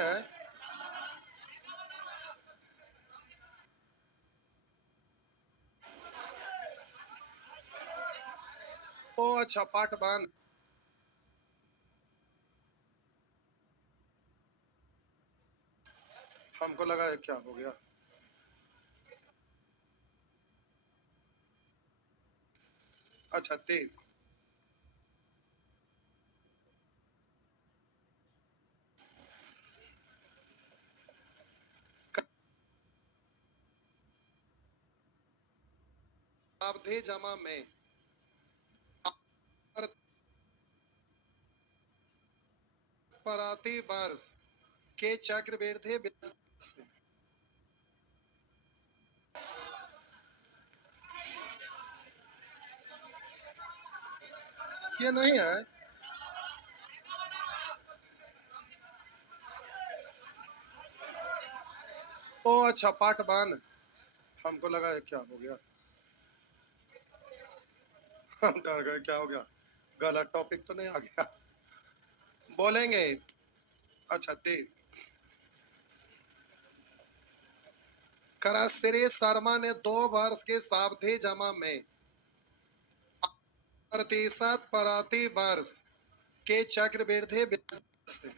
है। ओ अच्छा, पाटबान। हमको लगा क्या हो गया। अच्छा, तीन। अवधि जमा में प्रति वर्ष के चक्रवृद्धि ब्याज से। ये नहीं है। ओ अच्छा, पाटबान। हमको लगा क्या हो गया। हम डर गए क्या हो गया, गलत टॉपिक तो नहीं आ गया। बोलेंगे। अच्छा, तीन। करा श्री शर्मा ने 2 वर्ष के सावधि जमा में प्रतिशत प्रति वर्ष के चक्रवृद्धि ब्याज से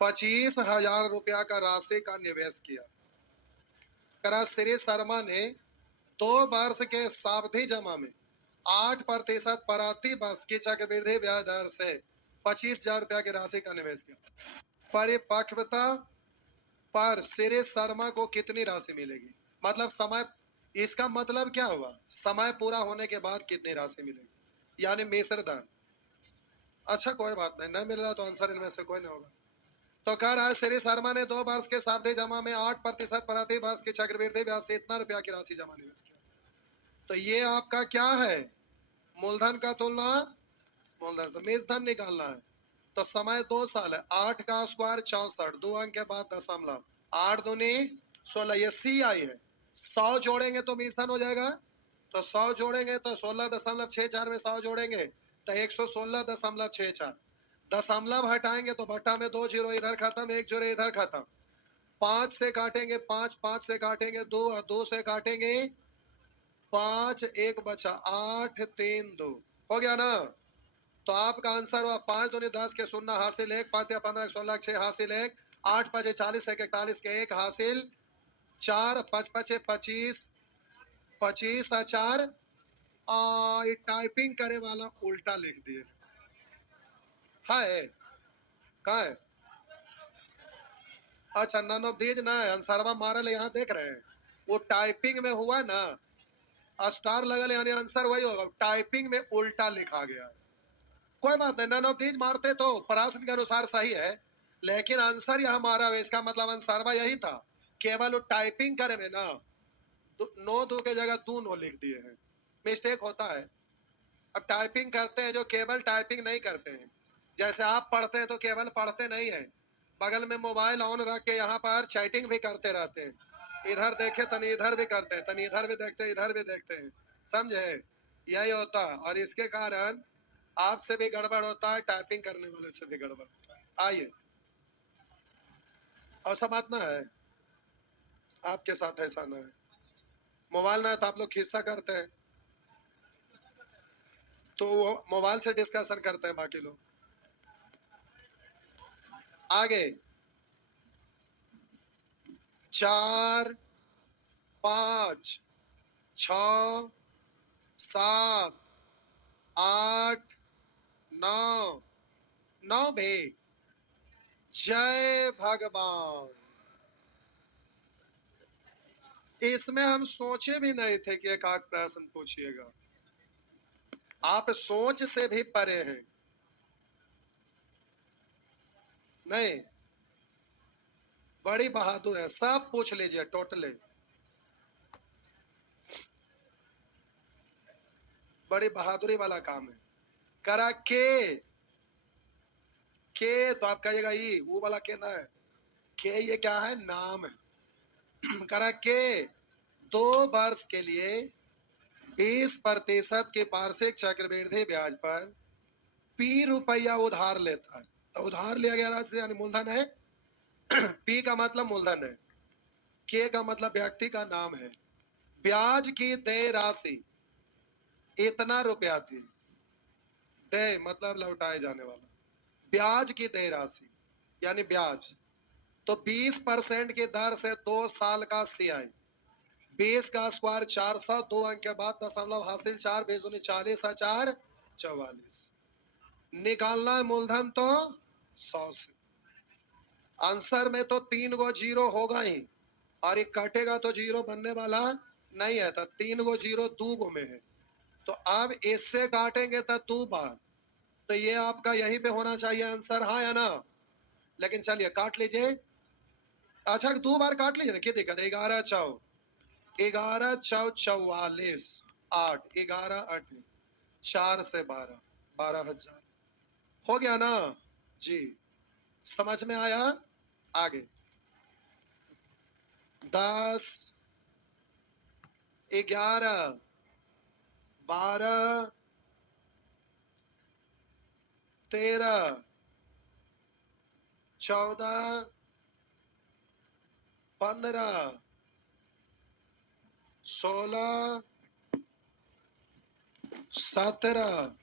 25,000 का राशि का निवेश किया। करा श्री शर्मा ने 2 वर्ष के सावधि जमा में 8% प्रति वर्ष की चक्रवृद्धि ब्याज दर से 25,000 की राशि का निवेश किया। परिपक्वता पर श्री शर्मा को कितनी राशि मिलेगी? मतलब समय, इसका मतलब क्या हुआ, समय पूरा होने के बाद कितनी राशि मिलेगी, यानी मिश्र धन। अच्छा कोई बात नहीं, नहीं मिल रहा तो आंसर इनमें से कोई नहीं होगा। तो कह रहा है श्री शर्मा ने 2 वर्ष के सावधि जमा में 8% प्रति वर्ष की चक्रवृद्धि ब्याज से इतना रुपया की राशि जमा निवेश किया। तो ये आपका क्या है, मूलधन का तुलना मूलधन से। मिश्र धन निकालना है तो समय 2 साल है। 8 का स्क्वायर 64, 2 अंक के बाद दशमलव, 8 दूनी 16, ये सी आई है। 100 जोड़ेंगे तो मिश्र धन हो जाएगा। तो 100 जोड़ेंगे तो 16.64 में 100 जोड़ेंगे तो 116.64। दशमलव हटाएंगे तो भट्टा में 2 जीरो इधर खत्म, 1 जीरो इधर खत्म। 5 से काटेंगे 5, 5 से काटेंगे 2, 2 से काटेंगे 5, 1 बचा 8, 3, 2 हो गया ना। तो आपका आंसर हुआ 5 दूनी 10 के 0 हासिल 1, 5 या 15 16 6 हासिल 1, 8 5 40 1 41 के 1 हासिल 4, 5 5 25, 25 4। टाइपिंग करे वाला उल्टा लिख दिए। है कहा है? अच्छा, नन ऑफ दीज ना आंसरवा मारल यहाँ देख रहे हैं। वो टाइपिंग में हुआ ना, स्टार लगल यानी आंसर वही होगा। टाइपिंग में उल्टा लिखा गया है। कोई बात नहीं, नन ऑफ दीज मारते तो प्रश्न के अनुसार सही है, लेकिन आंसर यहाँ मारा है, इसका मतलब आंसरवा यही था। केवल वो टाइपिंग करे में ना नो दो के जगह तू नो लिख दिए हैं, मिस्टेक होता है। अब टाइपिंग करते हैं जो केवल टाइपिंग नहीं करते हैं, जैसे आप पढ़ते हैं तो केवल पढ़ते नहीं है, बगल में मोबाइल ऑन रख के यहाँ पर चैटिंग भी करते रहते हैं। इधर देखे तनी इधर भी करते हैं, तनी इधर भी देखते हैं, इधर भी देखते हैं। समझे? यही होता है और इसके कारण आपसे भी गड़बड़ होता है, टाइपिंग करने वाले से भी गड़बड़ होता है। आइए, और सब बात ना है आपके साथ, ऐसा ना है। मोबाइल ना है तो आप लोग खिस्सा करते हैं, तो वो मोबाइल से डिस्कशन करते हैं बाकी लोग। आगे 4 5 6 7 8 9, 9 भी। जय भगवान। इसमें हम सोचे भी नहीं थे कि एक आध प्रश्न पूछिएगा। आप सोच से भी परे हैं। नहीं, बड़ी बहादुर है, सब पूछ लीजिए टोटले। बड़ी बहादुरी वाला काम है। करा के तो आप कहिएगा ई वो वाला के ना है। के ये क्या है, नाम है। करा के 2 वर्ष के लिए 20% के वार्षिक चक्रवृद्धि ब्याज पर P रुपया उधार लेता है। तो उधार लिया गया राशि यानी मूलधन है। पी का मतलब मूलधन है, के का मतलब व्यक्ति का नाम है। ब्याज की देय राशि इतना रुपया थी, देय मतलब लौटाए जाने वाला, ब्याज की देय राशि यानी ब्याज। तो 20% की दर से 2 साल का CI, 20 का स्क्वायर 400, 2 अंक के बाद दशमलव हासिल 4, 20 दूनी 40, 4 44। निकालना है मूलधन तो 100 से। आंसर में तो 3 गो जीरो होगा ही, और एक काटेगा तो जीरो बनने वाला नहीं है, तो 3 गो जीरो 2 गो में है। तो अब इससे काटेंगे तो 2 बार, तो ये आपका यहीं पे होना चाहिए आंसर, हाँ या ना? लेकिन चलिए काट लीजिए। अच्छा 2 बार काट लीजिए ना, क्या दिक्कत है? 11 चौ 44, 8, 11 8, 4 से 12, 12,000 हो गया ना जी? समझ में आया? आगे 10, 11, 12, 13, 14, 15, 16, 17,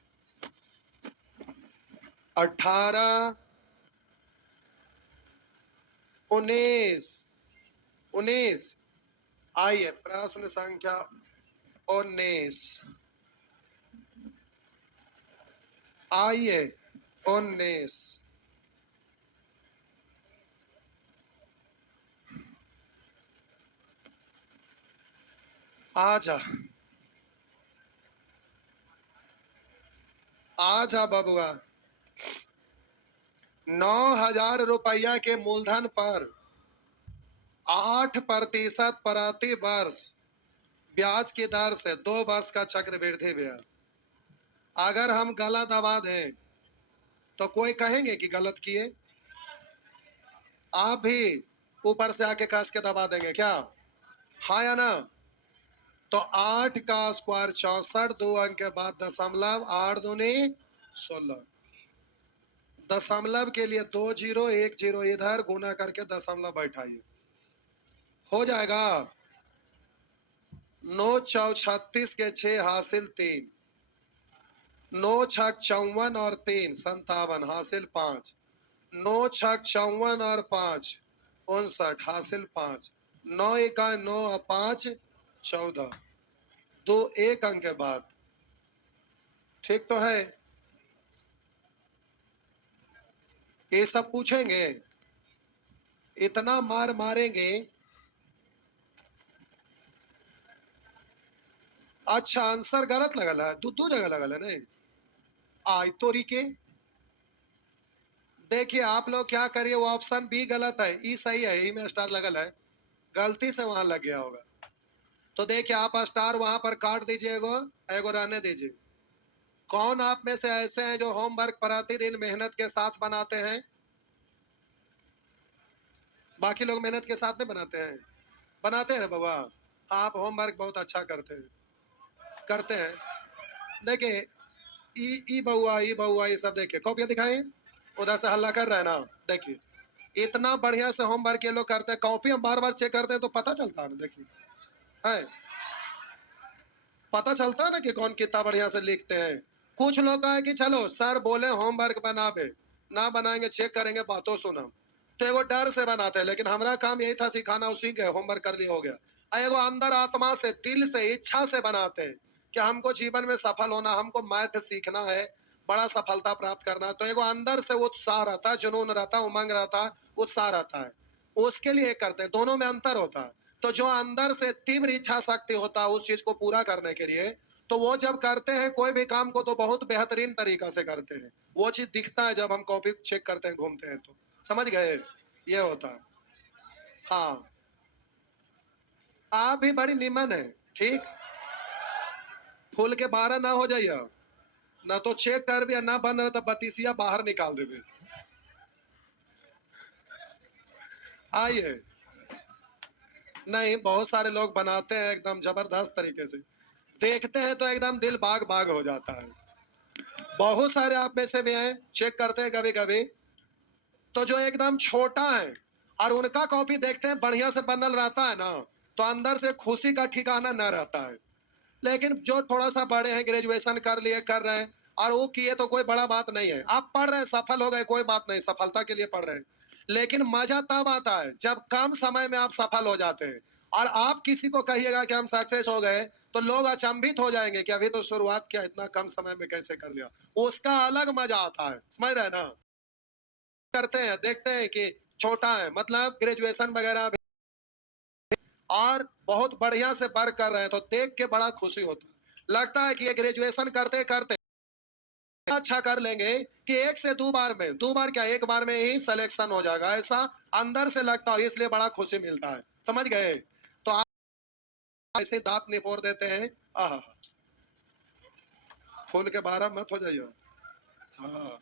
18, 19। आइए प्रश्न संख्या 19। आइए 19। आजा आजा बबुआ। 9,000 रुपया के मूलधन पर 8% प्रति वर्ष ब्याज की दर से 2 वर्ष का चक्रवृद्धि ब्याज। अगर हम गलत दबा दें तो कोई कहेंगे कि गलत किए? आप भी ऊपर से आके कस के दबा देंगे क्या? हाँ या ना? तो 8 का स्क्वायर 64, 2 अंक के बाद दशमलव, 8 दूनी 16। दशमलव के लिए 2 जीरो 1 जीरो इधर गुना करके दशमलव बैठाइए, हो जाएगा। 9 चौ 36 के 6 हासिल 3, 9 छक 54 और 3 57 हासिल 5, 9 छक 54 और 5 59 हासिल 5, 9 1 9 और 5 14, 2 1 अंक के बाद। ठीक तो है? ये सब पूछेंगे, इतना मार मारेंगे। अच्छा आंसर गलत लगल है, दो जगह लगल है नहीं? आई तोरी के। देखिए आप लोग क्या करिए, वो ऑप्शन बी गलत है, ई सही है, ई में स्टार लगल है, गलती से वहां लग गया होगा। तो देखिए आप स्टार वहां पर काट दीजिए, एगो एगो रहने दीजिए। कौन आप में से ऐसे हैं जो होमवर्क प्रतिदिन मेहनत के साथ बनाते हैं? बाकी लोग मेहनत के साथ नहीं बनाते हैं? बनाते हैं बउआ? आप होमवर्क बहुत अच्छा करते हैं। देखिए ई बउआ ये सब देखिए, कॉपियां दिखाएं, उधर से हल्ला कर रहा है ना। देखिए इतना बढ़िया से होमवर्क ये लोग करते हैं, कॉपी हम बार बार चेक करते हैं तो पता चलता है ना। देखिए है, पता चलता है ना कि कौन कितना बढ़िया से लिखते हैं। कुछ लोग का है कि चलो सर बोले होमवर्क बनावे, ना बनाएंगे चेक करेंगे बातों सुना, तो एगो डर से बनाते हैं। लेकिन हमारा काम यही था सिखाना, उसी के होमवर्क कर लिया हो गया। एगो अंदर आत्मा से, दिल से, इच्छा से बनाते हैं कि हमको जीवन में सफल होना, हमको मैथ सीखना है, बड़ा सफलता प्राप्त करना है। तो एगो अंदर से उत्साह रहता है, जुनून रहता है, उमंग रहता है, उत्साह रहता है, उसके लिए करते हैं। दोनों में अंतर होता है। तो जो अंदर से तीव्र इच्छा शक्ति होता है उस चीज को पूरा करने के लिए, तो वो जब करते हैं कोई भी काम को तो बहुत बेहतरीन तरीका से करते हैं। वो चीज दिखता है जब हम कॉपी चेक करते हैं, घूमते हैं तो। समझ गए? ये होता है। हाँ आप भी बड़ी निमन है, ठीक। फूल के 12 ना हो जाइए, ना तो चेक कर भी ना बन रहा तो बतीसिया बाहर निकाल देवे। आइए, नहीं बहुत सारे लोग बनाते हैं एकदम जबरदस्त तरीके से, देखते हैं तो एकदम दिल बाग बाग हो जाता है। बहुत सारे आप में से भी हैं, चेक करते हैं कभी कभी, तो जो एकदम छोटा है और उनका कॉपी देखते हैं बढ़िया से बनल रहता है ना, तो अंदर से खुशी का ठिकाना न रहता है। लेकिन जो थोड़ा सा बड़े हैं, ग्रेजुएशन कर लिए, कर रहे हैं, और वो किए तो कोई बड़ा बात नहीं है। आप पढ़ रहे हैं, सफल हो गए, कोई बात नहीं, सफलता के लिए पढ़ रहे हैं। लेकिन मजा तब आता है जब कम समय में आप सफल हो जाते हैं। और आप किसी को कहिएगा कि हम सक्सेस हो गए, तो लोग अचंभित हो जाएंगे कि अभी तो शुरुआत किया, इतना कम समय में कैसे कर लिया। उसका अलग मजा आता है, समझ रहे हैं ना। करते हैं, देखते हैं कि छोटा है, मतलब ग्रेजुएशन वगैरह और बहुत बढ़िया से वर्क कर रहे हैं, तो देख के बड़ा खुशी होता है। लगता है कि ये ग्रेजुएशन करते करते अच्छा कर लेंगे कि एक से दो बार क्या, एक बार में ही सिलेक्शन हो जाएगा, ऐसा अंदर से लगता है, इसलिए बड़ा खुशी मिलता है। समझ गए। तो आप ऐसे दांत निपोर देते हैं। आहा, फूल के 12 मत हो जाइए। हाँ,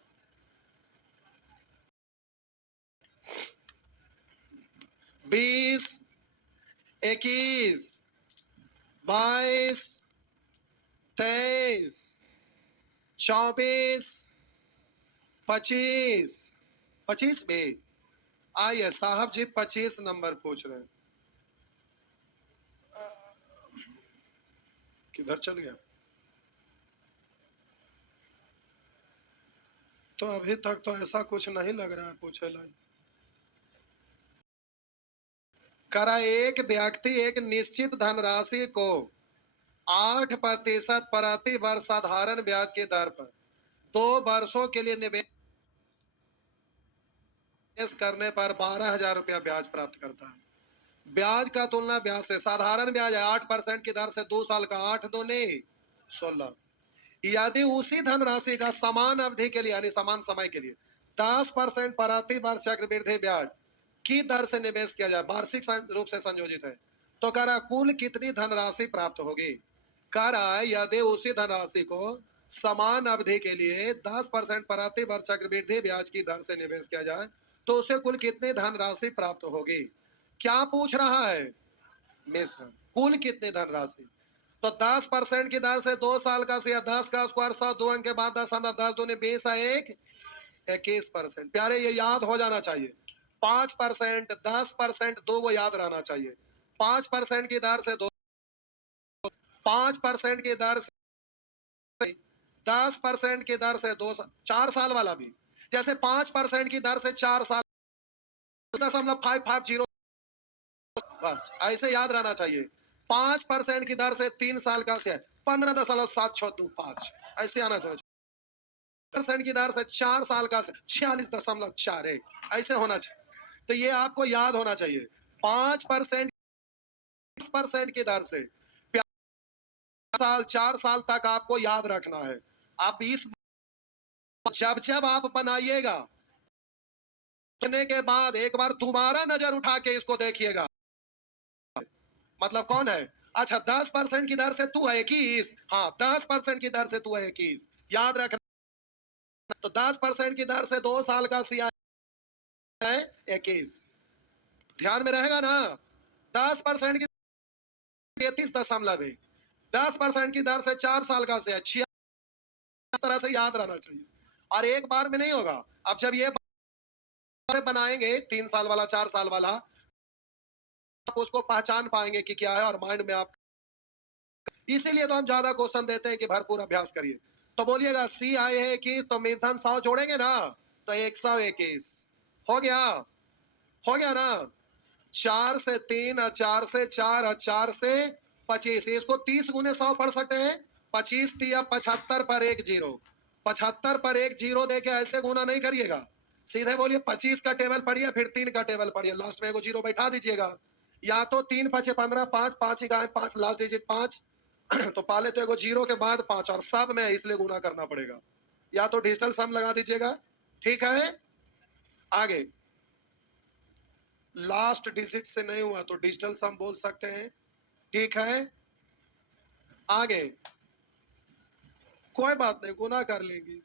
20, 21, 22, 23, 24, 25, 25 भी आइए साहब जी, 25 नंबर पूछ रहे हैं। किधर चल गया। तो अभी तक तो ऐसा कुछ नहीं लग रहा है पूछे लाइन। करा एक व्यक्ति एक निश्चित धनराशि को 8% प्रति वर्ष साधारण ब्याज के दर पर 2 वर्षों के लिए निवेश करने पर 12,000 रुपया ब्याज प्राप्त करता है। ब्याज का तुलना ब्याज से, साधारण ब्याज है 8% की दर से 2 साल का, 8 दूनी 16। यदि उसी धनराशि का समान अवधि के लिए, यानी समान समय के लिए 10% प्रति वर्ष चक्रवृद्धि ब्याज की दर से निवेश किया जाए, वार्षिक रूप से संयोजित है, तो कह रहा कुल कितनी धनराशि प्राप्त होगी। कह रहा है यदि उसी धनराशि को समान अवधि के लिए 10% प्रति वर्ष चक्रवृद्धि ब्याज की दर से निवेश किया जाए, तो उसे कुल कितनी धनराशि प्राप्त होगी। क्या पूछ रहा है। निज धन, कुल कितनी धनराशि। तो 10% की दर से 2 साल का से 10 का स्क्वायर 100, 2 अंक के बाद 10 दूनी 20 है, 21%। प्यारे ये याद हो जाना चाहिए। 5%, 10%, दो वो याद रहना चाहिए। 5% की दर से 2, 5% की दर से 10% की दर से 2, 4 साल वाला भी, जैसे 5% की दर से 4 साल 550, बस ऐसे याद रहना चाहिए। 5% की दर से 3 साल का से 15.7625, ऐसे आना चाहिए। परसेंट की दर से 4 साल का से 46.41, ऐसे होना चाहिए। तो ये आपको याद होना चाहिए। 5% की दर से 5 साल 4 साल तक आपको याद रखना है। आप इस जब जब आप बनाइएगा, के बाद एक बार दोबारा नजर उठा के इसको देखिएगा, मतलब कौन है। अच्छा, 10% की दर से तू है 21, हाँ 10% की दर से तू है 21, याद रखना। तो 10% की दर से 2 साल का सिया है 21, ध्यान में रहेगा ना। 10% की 33.1, 10% की दर से 4 साल का से 86, तरह से याद रहना चाहिए। और एक बार में नहीं होगा। अब जब ये बनाएंगे 3 साल वाला 4 साल वाला, आप उसको पहचान पाएंगे कि क्या है, और माइंड में आप, इसीलिए तो हम ज्यादा क्वेश्चन देते हैं कि भरपूर अभ्यास करिए। तो बोलिएगा सी आए है 21, तो मेजधन 100 जोड़ेंगे ना, तो 121 हो गया। हो गया ना। 4 से 3 और 4 से 4 और 4 से 25, इसको 30 गुने 100 पढ़ सकते हैं। 25 तिया 75 पर एक जीरो, 75 पर एक जीरो देके ऐसे गुना नहीं करिएगा, सीधे बोलिए 25 का टेबल पढ़िए, फिर 3 का टेबल पढ़िए, लास्ट में एगो जीरो बैठा दीजिएगा। या तो 3 5 15, 5 5 गाय 5, लास्ट डिजिट 5 तो पहले तो एगो जीरो के बाद 5, और सब में इसलिए गुना करना पड़ेगा। या तो डिजिटल सम लगा दीजिएगा, ठीक है। आगे लास्ट डिजिट से नहीं हुआ तो डिजिटल सम बोल सकते हैं, ठीक है। आगे कोई बात नहीं, गुना कर लेंगे,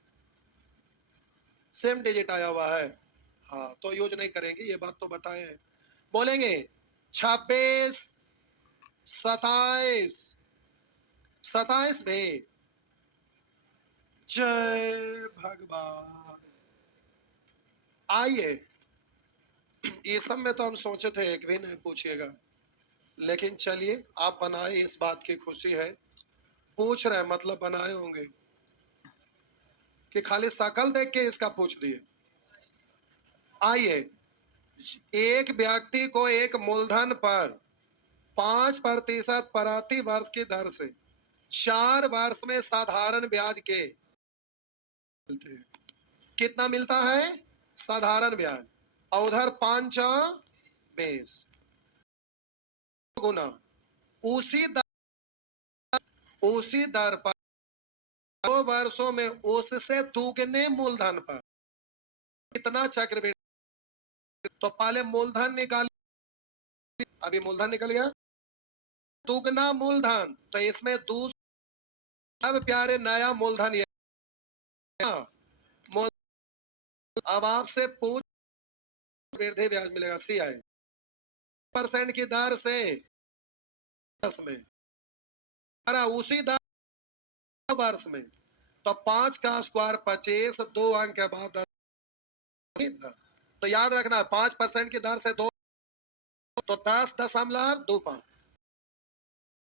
सेम डिजिट आया हुआ है, हाँ तो यूज नहीं करेंगे, ये बात तो बताए हैं। बोलेंगे 26, 27, 27 भी, जय भगवान। आइए ये सब में तो हम सोचे थे एक भी नहीं पूछिएगा, लेकिन चलिए आप बनाए, इस बात की खुशी है। पूछ रहे मतलब बनाए होंगे कि खाली शकल देख के इसका पूछ दिए। आइए, एक व्यक्ति को एक मूलधन पर 5% प्रति वर्ष की दर से 4 वर्ष में साधारण ब्याज के मिलते हैं। कितना मिलता है? साधारण ब्याज। और उधर 5 20 गुना उसी दर पर 2 वर्षों में उससे दुगने मूलधन पर कितना चक्रवृद्धि। तो पहले मूलधन निकाल, अभी मूलधन निकल गया, दुगना मूलधन, तो इसमें दूसरा सब प्यारे नया मूलधन ये मूल। अब आपसे पूछ, वृद्धि ब्याज मिलेगा CI % की दर से 10 में, अरे उसी 10 वर्ष में, तो 5 का स्क्वायर 25, 2 अंक के बाद 10। तो याद रखना 5% की दर से 2, तो 10.25,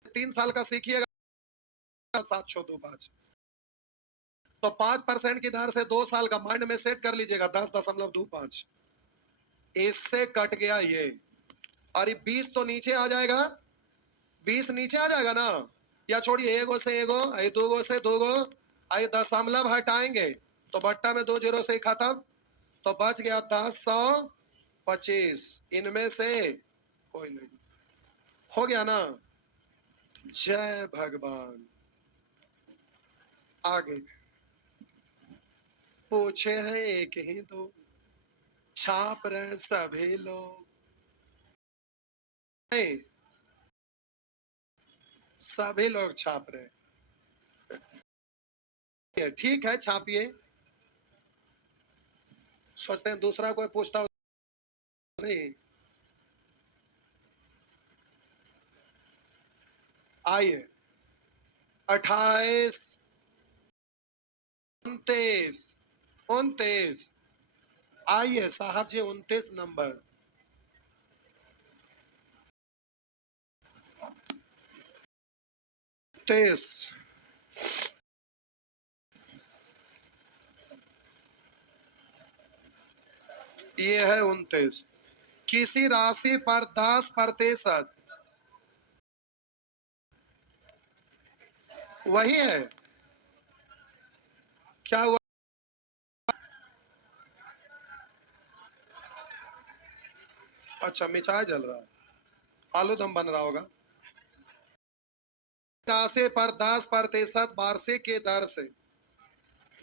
3 साल का सीखिएगा, 7 6 2 5। तो 5% की दर से 2 साल का माइंड में सेट कर लीजिएगा, 10.25। इससे कट गया ये, और ये 20 तो नीचे आ जाएगा, 20 नीचे आ जाएगा ना, या छोड़िए, एगो से एगो, आई दूगो से दूगो, आई दशमलव हटाएंगे तो बट्टा में 2 जीरो से ही खत्म, तो बच गया 10/125। इनमें से कोई नहीं, हो गया ना। जय भगवान। आगे पूछे हैं एक ही दो, छाप रहे सभी लोग, नहीं सभी लोग छाप रहे। ठीक है, छापिए। सोचते हैं दूसरा कोई पूछता हो, नहीं। आइए, 28 29 29। आइए साहब जी, 29 नंबर। तेईस, ये है 29। किसी राशि पर 10%, वही है क्या हुआ? अच्छा, मिठाई जल रहा है, आलू दम बन रहा होगा। राशि पर 10% वार्षिक की दर से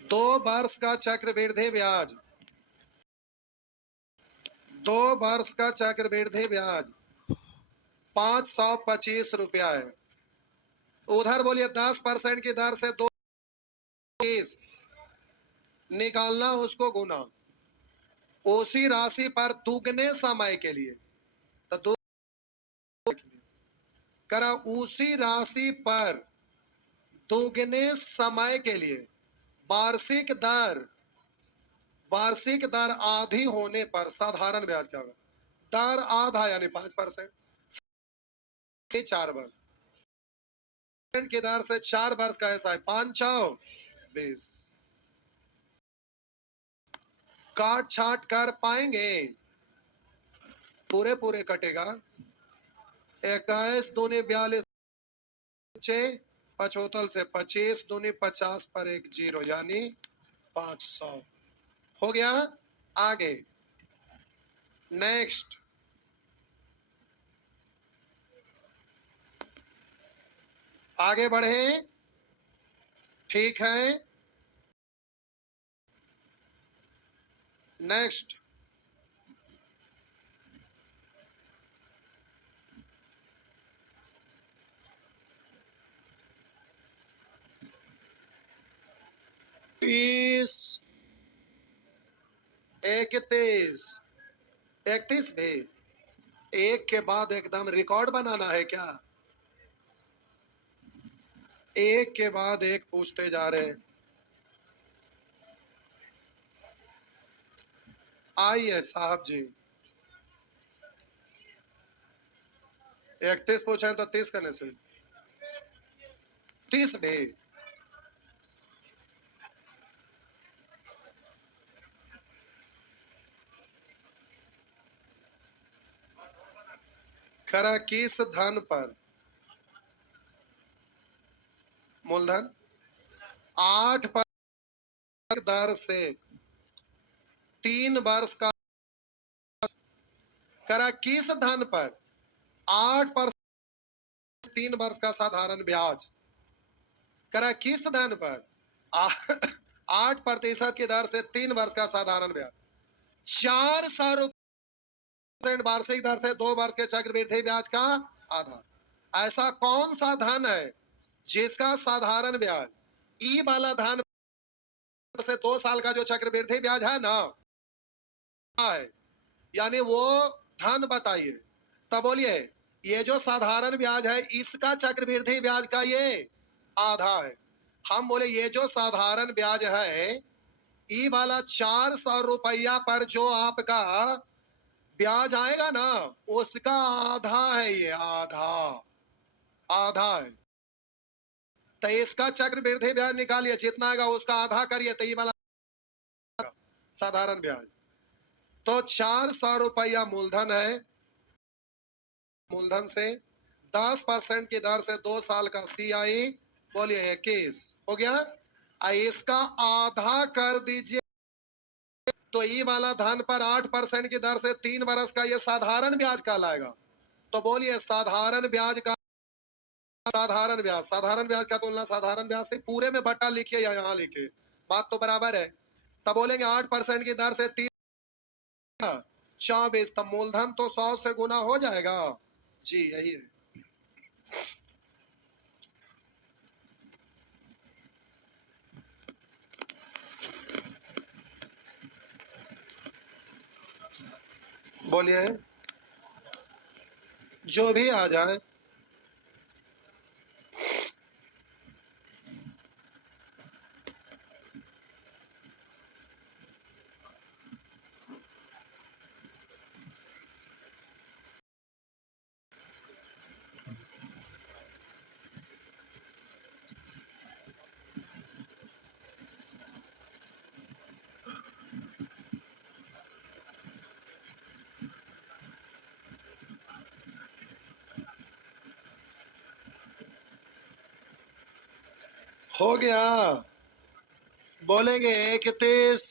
2 वर्ष का चक्रवृद्धि ब्याज, 2 वर्ष का चक्रवृद्धि ब्याज 525 रुपया है। उधर बोलिए 10% की दर से 2 निकालना, उसको गुना उसी राशि पर दुगने समय के लिए, तो दो करा उसी राशि पर दुगने समय के लिए वार्षिक दर, वार्षिक दर आधी होने पर साधारण ब्याज क्या होगा? दर आधा यानी 5% से 4 वर्ष की दर से 4 वर्ष का ऐसा है, 5 6 20। काट छाट कर पाएंगे, पूरे पूरे कटेगा। 21 दूनी 42, 75 से 25 दूनी 50 पर 1 जीरो यानी 500 हो गया। आगे नेक्स्ट, आगे बढ़े, ठीक है। नेक्स्ट, तीस, 31, 31 भी एक के बाद एकदम रिकॉर्ड बनाना है क्या? एक के बाद एक पूछते जा रहे हैं। आइए साहब जी, 31 पूछा है तो 30 करने से 30 भी। खरा किस धन पर मूलधन 8% दर से 3 वर्ष का, करा किस धन पर 8% 3 वर्ष का साधारण ब्याज, करा किस धन पर 8% की दर से 3 वर्ष का साधारण ब्याज, 400 वार्षिक दर से 2 वर्ष के चक्रवृद्धि ब्याज का आधा। ऐसा कौन सा धन है जिसका साधारण ब्याज ई वाला धन से 2 साल का जो चक्रवृद्धि ब्याज है ना है, यानी वो धन बताइए। तब बोलिए ये जो साधारण ब्याज है इसका चक्रवृद्धि ब्याज का ये आधा है। हम बोले ये जो साधारण ब्याज है ई वाला 400 रुपया पर जो आपका ब्याज आएगा ना उसका आधा है, ये आधा आधा है। तो इसका चक्रवृद्धि ब्याज निकालिए, जितना आएगा उसका आधा करिए तो ये वाला साधारण ब्याज। तो 400 रुपया मूलधन है, मूलधन से 10% की दर से 2 साल का CI बोलिए 21 हो गया। इसका आधा कर दीजिए तो ई वाला धन पर 8% की दर से 3 वर्ष का ये साधारण ब्याज कहलाएगा। तो बोलिए साधारण ब्याज का साधारण ब्याज का तुलना साधारण ब्याज से पूरे में बटा लिखिए या यहाँ लिखिए, बात तो बराबर है। तब बोलेंगे 8% की दर से 24, तब मूलधन तो 100 से गुना हो जाएगा जी, यही है। बोलिए जो भी आ जाए। हो गया, बोलेंगे 31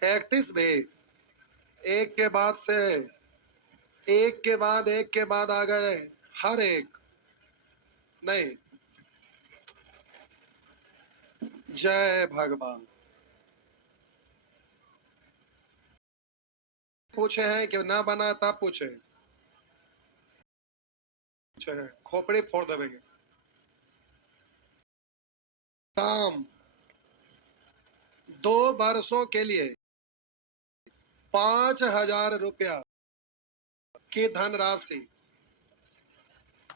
31 भी एक के बाद से एक के बाद एक के बाद आ गए, हर एक नहीं। जय भगवान। पूछे हैं कि ना बना तब पूछे हैं, खोपड़ी फोड़ देंगे। काम 2 वर्षों के लिए 5,000 रुपया की धनराशि,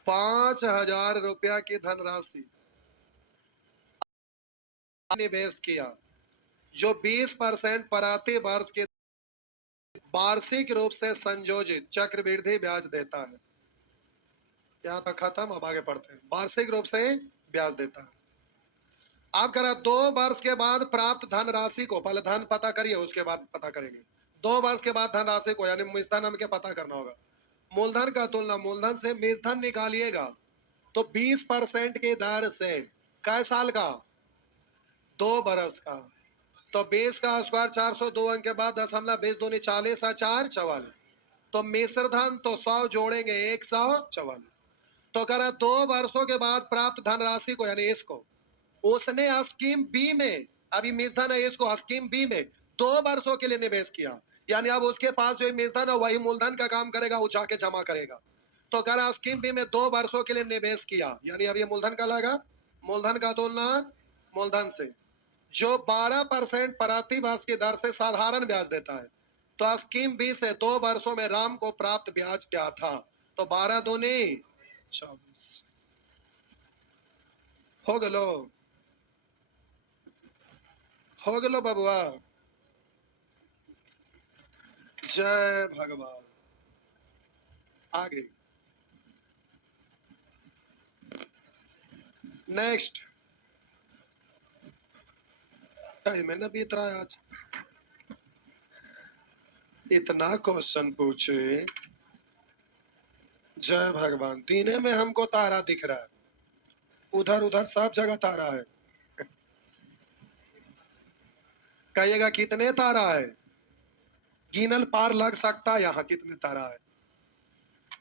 5,000 रुपया की धनराशि निवेश किया जो 20% प्रति वर्ष के वार्षिक रूप से संयोजित चक्रवृद्धि ब्याज देता है। यहाँ तक खत्म, अब आगे पढ़ते हैं। वार्षिक रूप से ब्याज देता है। आप करा 2 वर्ष के बाद प्राप्त धनराशि को, पहले धन पता करिए उसके बाद पता करेंगे। 2 वर्ष के बाद धनराशि को यानी मूलधन हमें पता करना होगा। मूलधन का तुलना मूलधन से मूलधन निकालिएगा तो 20% की दर से कै साल का 2 वर्ष का, तो 20 का स्क्वायर 402 अंक के बाद 10,20 दूनी 40 4 44, तो मिश्र धन तो 100 जोड़ेंगे 144। तो करा 2 वर्षों के बाद प्राप्त धनराशि को यानी इसको उसने स्कीम बी में, अभी मिश्रधन है इसको स्कीम बी में 2 वर्षों के लिए निवेश किया, यानी अब उसके पास जो मिश्रधन है वही मूलधन का काम करेगा, वो जाके जमा करेगा। तो कह रहा स्कीम बी में 2 वर्षों के लिए निवेश किया, यानी अब ये मूलधन कहलाएगा। मूलधन का तुलना मूलधन से जो 12% प्रति वर्ष की दर से साधारण ब्याज देता है। तो स्कीम बी से 2 वर्षों में राम को प्राप्त ब्याज क्या था, तो 12 दूनी 24 हो गलो, हो गलो बबुआ। जय भगवान। आगे नेक्स्ट टाइम है ना बीत रहा है आज। इतना क्वेश्चन पूछे, जय भगवान। दीने में हमको तारा दिख रहा है, उधर उधर सब जगह तारा है। कहिएगा कितने तारा है? गिनल पार लग सकता है यहाँ कितने तारा है?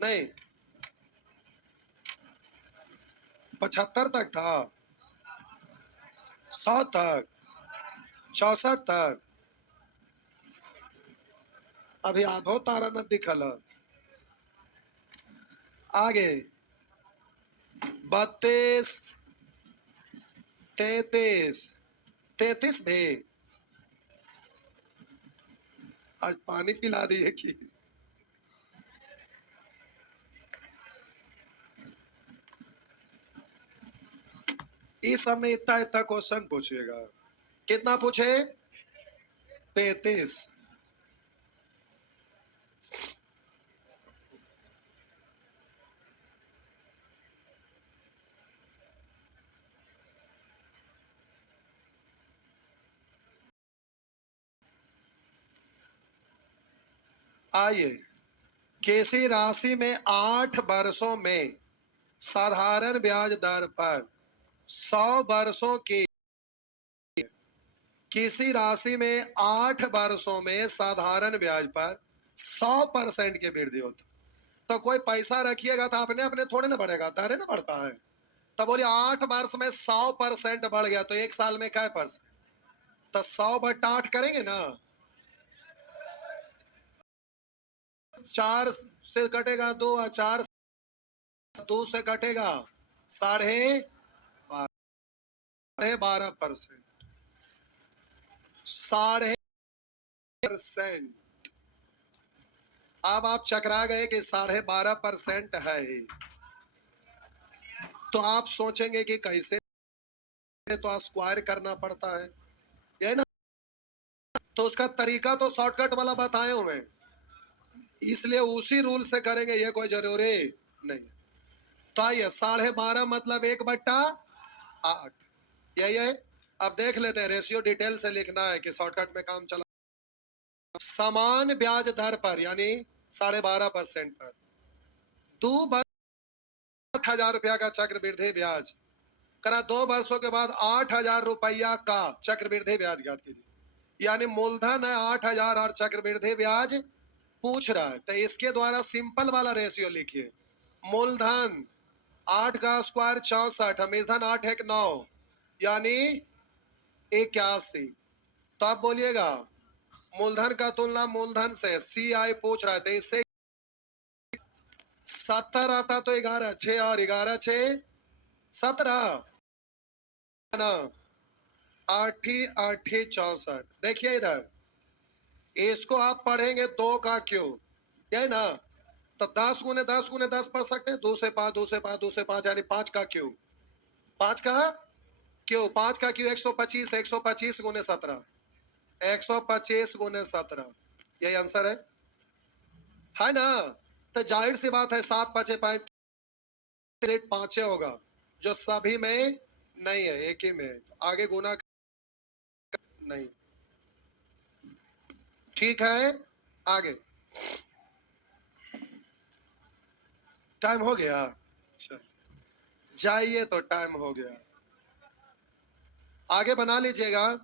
नहीं, 75 तक था, 100 तक, 64 तक, अभी आधो तारा न दिखल। आगे 32, 33, 33 भी आज पानी पिला दिए कि इस समय इतना इतना क्वेश्चन पूछिएगा। कितना पूछे? 33। आइए, किसी राशि में 8 वर्षों में साधारण ब्याज दर पर 100 वर्षों की, किसी राशि में 8 वर्षों में साधारण ब्याज पर 100% की वृद्धि होती। तो कोई पैसा रखिएगा तो अपने अपने थोड़े ना बढ़ेगा, तारे ना बढ़ता है। तब बोलिए 8 वर्ष में 100% बढ़ गया तो एक साल में क्या परसेंट? तो 100/8 करेंगे ना, 4 से कटेगा 2 और 4 2 से कटेगा 12.5%। 12.5%। अब आप चकरा गए कि 12.5% है, तो आप सोचेंगे कि कैसे, तो स्क्वायर करना पड़ता है, ये ना। तो उसका तरीका तो शॉर्टकट वाला बताए हुए, इसलिए उसी रूल से करेंगे, ये कोई जरूरी नहीं। तो आइए 12.5 मतलब 1/8, यही है। अब देख लेते हैं, रेशियो डिटेल से लिखना है कि शॉर्टकट में काम चला। समान ब्याज दर पर यानी 12.5% पर 8,000 रुपया का चक्रवृद्धि ब्याज करा, 2 वर्षों के बाद 8,000 रुपया का चक्रवृद्धि ब्याज ज्ञात कीजिए। यानी मूलधन है 8,000 और चक्रवृद्धि ब्याज पूछ रहा है, तो इसके द्वारा सिंपल वाला रेशियो लिखिए। मूलधन 8 का स्क्वायर 64, मूलधन 8 1 9 यानी 81। तो आप बोलिएगा मूलधन का तुलना मूलधन से, CI पूछ रहा है, तो इससे 70 आता तो 11 6 और 11 6 17 ना, 8 8 64। देखिए इधर, इसको आप पढ़ेंगे 2 का क्यूब, यही ना। तो 10 गुने 10 गुने 10 पढ़ सकते हैं, 2 से 5 2 से 5 2 से 5 यानी 5 का क्यूब, 5 का क्यूब, 5 का क्यूब 125, 125 गुने 17, 125 गुने 17, यही आंसर है ना। तो जाहिर सी बात है 7 5 5 होगा, जो सभी में नहीं है, एक ही में है। आगे गुना नहीं, ठीक है। आगे टाइम हो गया, अच्छा जाइए, तो टाइम हो गया, आगे बना लीजिएगा।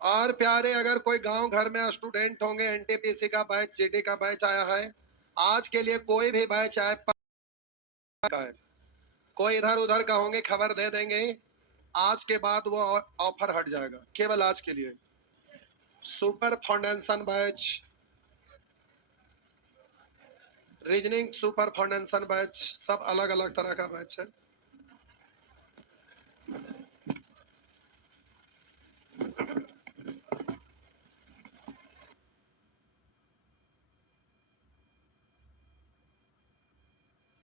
और प्यारे, अगर कोई गांव घर में स्टूडेंट होंगे, NTPC का बैच, GD का बैच आया है, आज के लिए कोई भी बैच आए, कोई इधर उधर का होंगे खबर दे देंगे, आज के बाद वो ऑफर हट जाएगा, केवल आज के लिए। Super foundation batch, reasoning super foundation batch, सब अलग अलग तरह का बैच है।